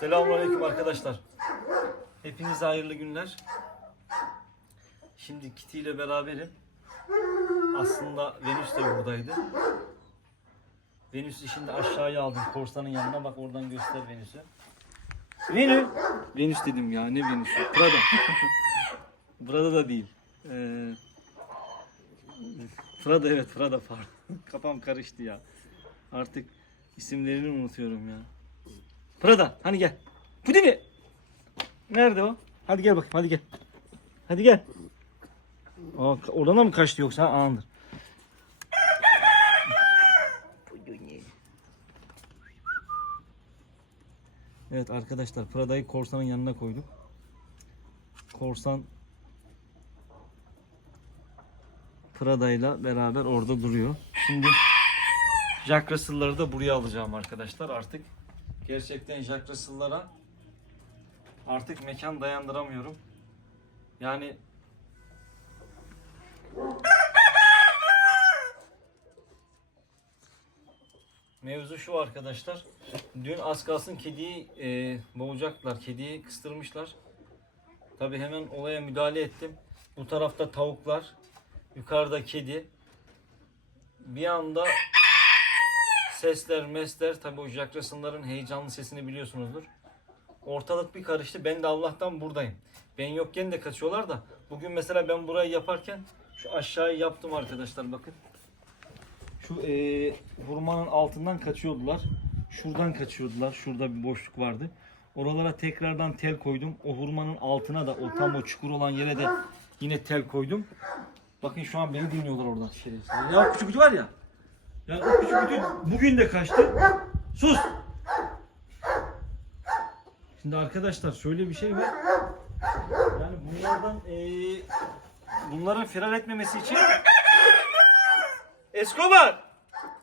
Selamünaleyküm arkadaşlar. Hepinize hayırlı günler. Şimdi Kitty ile beraberim. Aslında Venüs de buradaydı. Venüs'ü şimdi aşağıya aldım. Korsanın yanına bak oradan göster Venüs'ü. Venüs. Venüs dedim ya ne Venüs'ü? Prada. Prada da değil. Ee, Prada evet Prada pardon. Kafam karıştı ya. Artık isimlerini unutuyorum ya. Prada hani gel. Bu değil mi? Nerede o? Hadi gel bakayım hadi gel. Hadi gel. Aa, oradan da mı kaçtı yoksa? Ha. Evet arkadaşlar Prada'yı korsanın yanına koyduk. Korsan Prada'yla beraber orada duruyor. Şimdi Jack Russell'ları da buraya alacağım arkadaşlar artık. Gerçekten Jack Russell'lara artık mekan dayandıramıyorum. Yani Mevzu şu arkadaşlar. Dün az kalsın kediyi e, boğacaklar. Kediyi kıstırmışlar. Tabi hemen olaya müdahale ettim. Bu tarafta tavuklar. Yukarıda kedi. Bir anda sesler mesler tabi o Jack Russell'ların heyecanlı sesini biliyorsunuzdur. Ortalık bir karıştı. Ben de Allah'tan buradayım. Ben yokken de kaçıyorlar da. Bugün mesela ben burayı yaparken şu aşağıyı yaptım arkadaşlar bakın. Şu eee hurmanın altından kaçıyordular. Şuradan kaçıyordular. Şurada bir boşluk vardı. Oralara tekrardan tel koydum. O hurmanın altına da o tam o çukur olan yere de yine tel koydum. Bakın şu an beni dinliyorlar oradan şerefsizler. Ya küçük var ya. Ya o küçük bugün de kaçtı. Sus. Şimdi arkadaşlar şöyle bir şey var. Yani bunlardan eee bunların firar etmemesi için Escobar!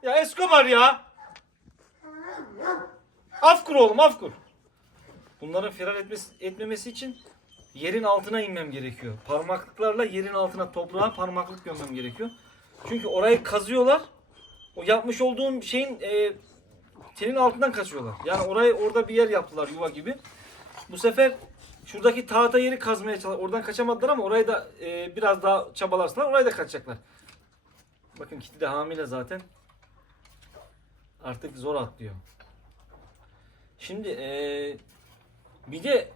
Ya Escobar ya! Afkur oğlum afkur. Bunların firar etmesi, etmemesi için yerin altına inmem gerekiyor. Parmaklıklarla yerin altına toprağa parmaklık gömmem gerekiyor. Çünkü orayı kazıyorlar. O yapmış olduğum şeyin e, telin altından kaçıyorlar. Yani orayı orada bir yer yaptılar yuva gibi. Bu sefer şuradaki tahta yeri kazmaya çalıştılar. Oradan kaçamadılar ama orayı da e, biraz daha çabalarsalar orayı da kaçacaklar. Bakın Kitty de hamile zaten. Artık zor atlıyor. Şimdi eee, bir de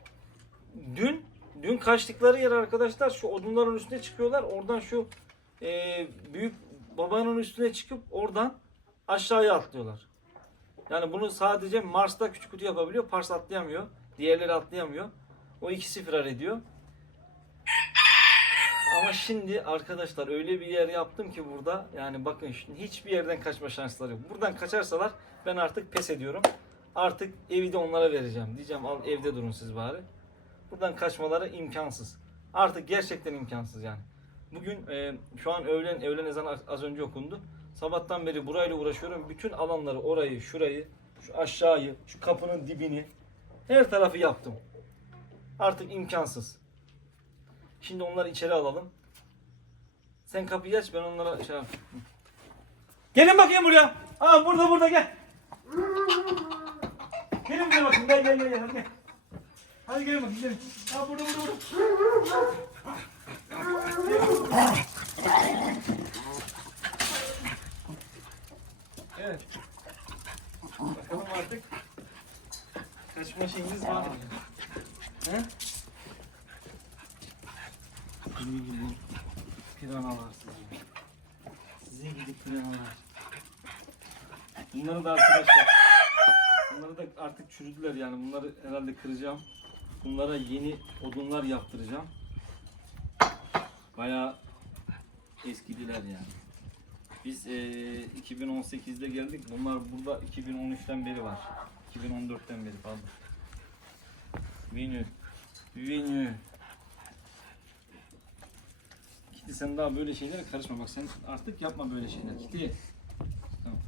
dün dün kaçtıkları yer arkadaşlar şu odunların üstüne çıkıyorlar. Oradan şu eee, büyük babanın üstüne çıkıp oradan aşağıya atlıyorlar. Yani bunu sadece Mars'ta küçük kutu yapabiliyor. Pars atlayamıyor. Diğerleri atlayamıyor. O ikisi firar ediyor. Ama şimdi arkadaşlar öyle bir yer yaptım ki burada yani bakın şimdi hiçbir yerden kaçma şansları yok. Buradan kaçarsalar ben artık pes ediyorum. Artık evi de onlara vereceğim. Diyeceğim al evde durun siz bari. Buradan kaçmaları imkansız. Artık gerçekten imkansız yani. Bugün e, şu an öğlen öğlen ezanı az- önce okundu. Sabahtan beri burayla uğraşıyorum. Bütün alanları orayı, şurayı, şu aşağıyı, şu kapının dibini her tarafı yaptım. Artık imkansız. Şimdi onları içeri alalım. Sen kapıyı aç ben onlara şey yap. Gelin bakayım buraya. Aa burada burada gel. Gelin buraya bakayım gel gel gel gel. Hadi gelin bakayım gelin. Aa burada burada burada. Evet. Bakalım artık kaçma şeyiniz var mı? He? Sizi gidin piranalar sizi. Sizi gidin piranalar. Bunları da arkadaşlar bunları da artık çürüdüler yani bunları herhalde kıracağım. Bunlara yeni odunlar yaptıracağım. Bayağı eskidiler yani. Biz eee 2018'de geldik. Bunlar burada 2013'ten beri var. 2014'ten beri pardon. Venü. Venü. Kitty sen daha böyle şeylere karışma. Bak sen artık yapma böyle şeyler. Kitty. Tamam.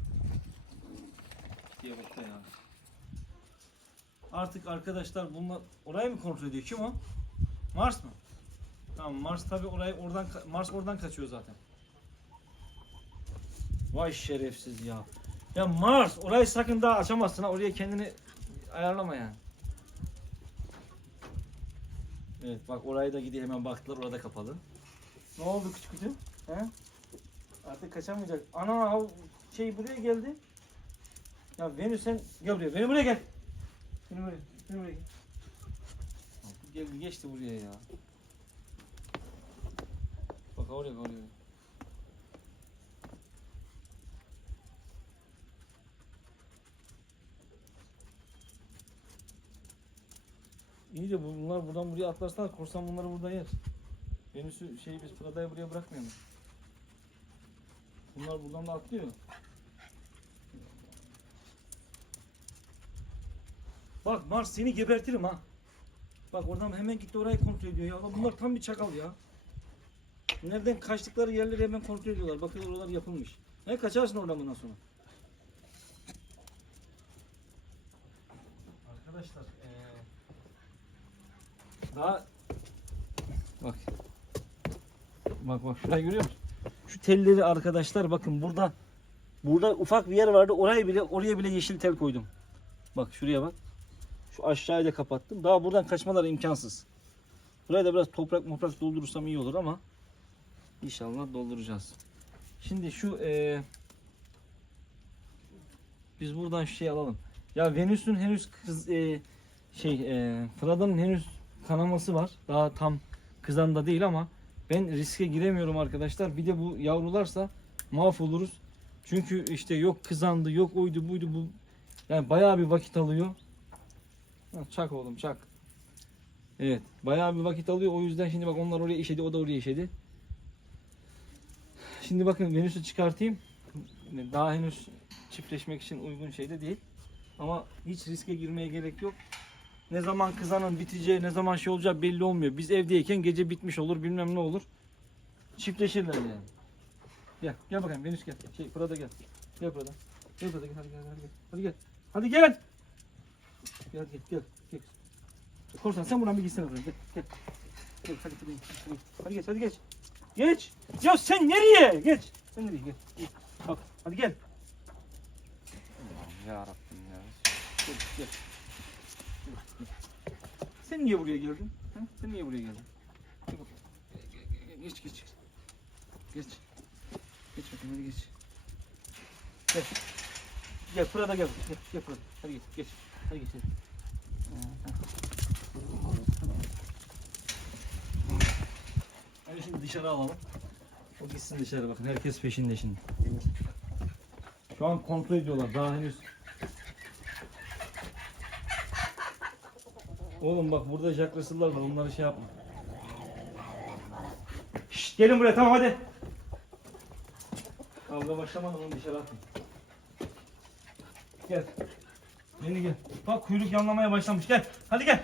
Kitty'ye bak da ya. Artık arkadaşlar bunlar orayı mı kontrol ediyor? Kim o? Mars mı? Tamam Mars tabi orayı oradan Mars oradan kaçıyor zaten. Vay şerefsiz ya. Ya Mars orayı sakın daha açamazsın ha. Oraya kendini ayarlama yani. Evet bak oraya da gidiyor hemen baktılar orada kapalı. Ne oldu küçük küçük? He? Artık kaçamayacak. Ana şey buraya geldi. Ya Venüs sen gel buraya. Venüs buraya gel. Venüs buraya. Venüs buraya gel. Gel geçti buraya ya. Bak oraya oraya. İyi de bunlar buradan buraya atlarsa korsan bunları burada yer. Venüs'ü şey biz Prada'yı buraya bırakmayalım. Bunlar buradan da atlıyor. Bak Mars seni gebertirim ha. Bak oradan hemen gitti orayı kontrol ediyor ya. Bunlar tam bir çakal ya. Nereden kaçtıkları yerleri hemen kontrol ediyorlar. Bakın oralar yapılmış. Ne kaçarsın oradan bundan sonra. Arkadaşlar eee daha bak bak bak şurayı görüyor musun? Şu telleri arkadaşlar bakın burada burada ufak bir yer vardı. Oraya bile oraya bile yeşil tel koydum. Bak şuraya bak. Şu aşağıyı da kapattım. Daha buradan kaçmaları imkansız. Buraya da biraz toprak toprak doldurursam iyi olur ama inşallah dolduracağız. Şimdi şu eee biz buradan şu şeyi alalım. Ya Venüs'ün henüz kız eee, şey eee Frada'nın henüz kanaması var. Daha tam kızan da değil ama ben riske giremiyorum arkadaşlar. Bir de bu yavrularsa mahvoluruz. Çünkü işte yok kızandı, yok oydu, buydu bu. Yani bayağı bir vakit alıyor. Çak oğlum çak. Evet, bayağı bir vakit alıyor. O yüzden şimdi bak onlar oraya işedi, o da oraya işedi. Şimdi bakın Venüs'ü çıkartayım. Daha henüz çiftleşmek için uygun şeyde değil. Ama hiç riske girmeye gerek yok. Ne zaman kızanın biteceği, ne zaman şey olacağı belli olmuyor. Biz evdeyken gece bitmiş olur, bilmem ne olur. Çiftleşirler yani. Gel, gel bakayım Venüs gel. Şey, Prada gel. Gel Prada. Gel Prada gel, hadi gel, hadi gel. Hadi gel. Hadi gel. Gel, gel, gel. gel. Korsan sen buradan bir gitsene buraya. Gel, gel. Gel, hadi, hadi, hadi. Hadi geç, hadi geç. Geç. Ya sen nereye? Geç. Sen nereye? Gel. gel. Bak, hadi gel. Ya Rabbim ya. Gel, gel. Sen niye buraya geldin? Ha? Sen niye buraya geldin? Gel Geç geç. Geç. Geç bakayım hadi geç. Gel. Gel Fırat'a gel. Gel, gel Fırat. Hadi geç. Geç. Hadi geç. Hadi. Ha, ha. Hadi şimdi dışarı alalım. O gitsin dışarı bakın. Herkes peşinde şimdi. Şu an kontrol ediyorlar. Daha henüz Oğlum bak burada Jack Russell'lar var. Onları şey yapma. Şşt gelin buraya tamam hadi. Kavga başlamadan onu dışarı atın. Gel. Beni gel. Bak kuyruk yanlamaya başlamış. Gel. Hadi gel.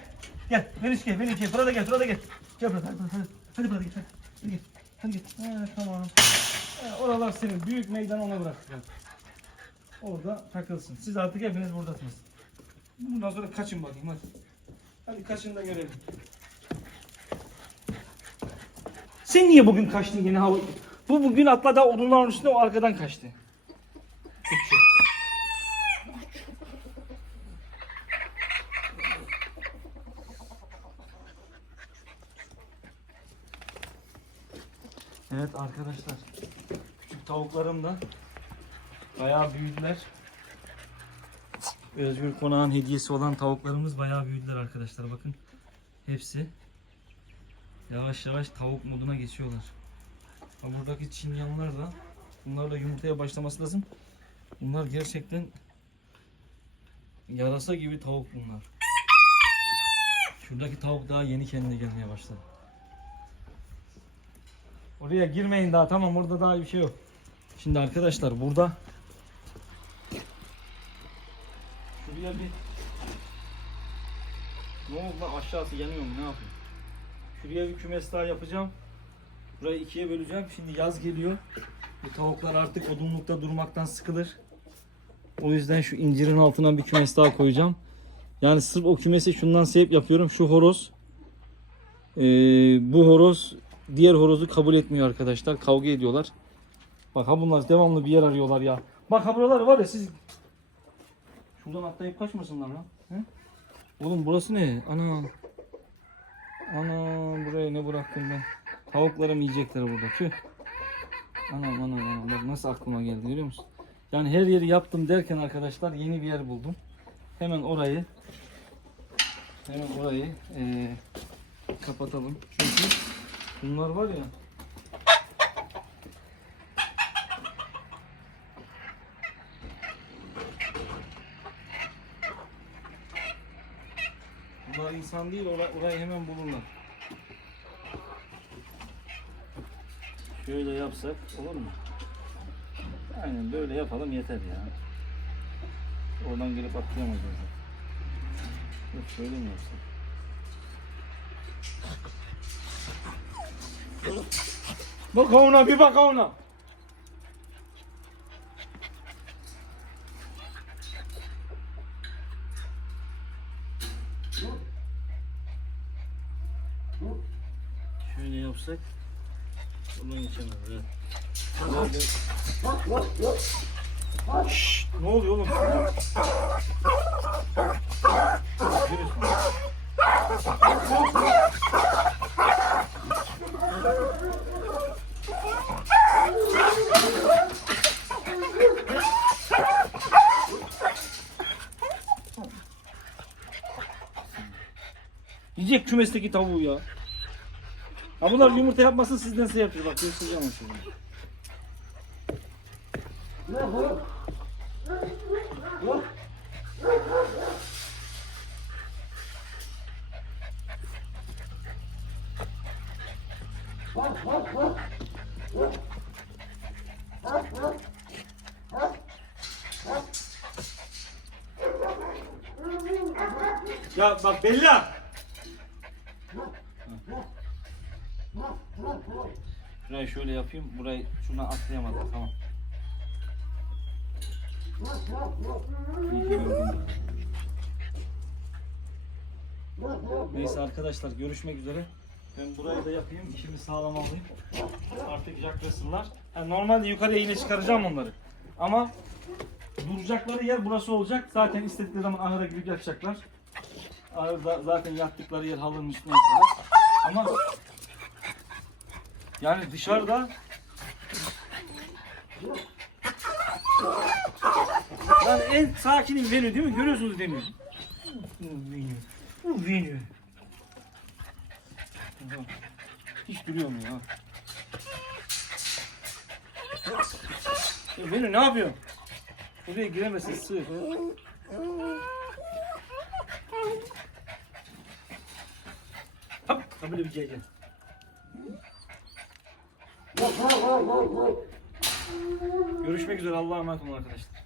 Gel. Venüs gel. Venüs gel. Burada gel. Burada gel. Gel burada. Hadi, hadi, hadi burada gel. Hadi, hadi gel. Hadi gel. Ha, tamam. Ha, oralar senin. Büyük meydanı ona bıraktık. artık. Orada takılsın. Siz artık hepiniz buradasınız. Bundan sonra kaçın bakayım hadi. Hadi kaçın da görelim. Sen niye bugün kaçtın yine hava? Bu bugün atladı odunların üstüne o arkadan kaçtı. Uçuyor. Evet arkadaşlar. Küçük tavuklarım da bayağı büyüdüler. Özgür Konağın hediyesi olan tavuklarımız bayağı büyüdüler arkadaşlar bakın. Hepsi yavaş yavaş tavuk moduna geçiyorlar. Ha buradaki çinyanlar da bunlar da yumurtaya başlaması lazım. Bunlar gerçekten yarasa gibi tavuk bunlar. Şuradaki tavuk daha yeni kendine gelmeye başladı. Oraya girmeyin daha tamam orada daha bir şey yok. Şimdi arkadaşlar burada Şuraya bir Ne oldu lan aşağısı yanıyor mu ne yapayım? Şuraya bir kümes daha yapacağım. Burayı ikiye böleceğim. Şimdi yaz geliyor. Bu tavuklar artık odunlukta durmaktan sıkılır. O yüzden şu incirin altına bir kümes daha koyacağım. Yani sırf o kümesi şundan sebep yapıyorum. Şu horoz ee, bu horoz diğer horozu kabul etmiyor arkadaşlar. Kavga ediyorlar. Bak ha bunlar devamlı bir yer arıyorlar ya. Bak ha buralar var ya siz Şuradan atlayıp kaçmasınlar lan. He? Oğlum burası ne? Ana. Ana buraya ne bıraktım ben? Tavuklarım yiyecekler burada. Tüh. Anam anam anam. Bak nasıl aklıma geldi görüyor musun? Yani her yeri yaptım derken arkadaşlar yeni bir yer buldum. Hemen orayı hemen orayı eee, kapatalım. Çünkü bunlar var ya Bunlar insan değil, ora- orayı hemen bulurlar. Şöyle yapsak olur mu? Aynen böyle yapalım yeter ya. Oradan gelip atlayamaz zaten. Yok şöyle mi yapsak? Bak ona bir bak ona. Şöyle yapsak buradan geçemez. Evet. Şşş, ne oluyor oğlum? Görüyorsun. Yiyecek kümesteki tavuğu ya. Ha bunlar yumurta yapmasın sizden size yapıyor. Bak göstereceğim onu şimdi. Ya bak Bella. Şurayı şöyle yapayım. Burayı şuna atlayamadım. Tamam. Neyse arkadaşlar görüşmek üzere. Ben burayı da yapayım. İşimi sağlam alayım. Artık yaklaşsınlar. Yani normalde yukarıya yine çıkaracağım onları. Ama duracakları yer burası olacak. Zaten istedikleri zaman ahıra girip yatacaklar. Ahırda zaten yattıkları yer halının üstüne yatıyorlar. Ama yani dışarıda yani en sakinim Venü değil mi? Görüyorsunuz Venü. Venü. Bu Venü. Hiç duruyor mu ya? Ya Venü ne yapıyorsun? Buraya giremezsin sığ. Hop, ha böyle bir şey gel. Görüşmek üzere Allah'a emanet olun arkadaşlar.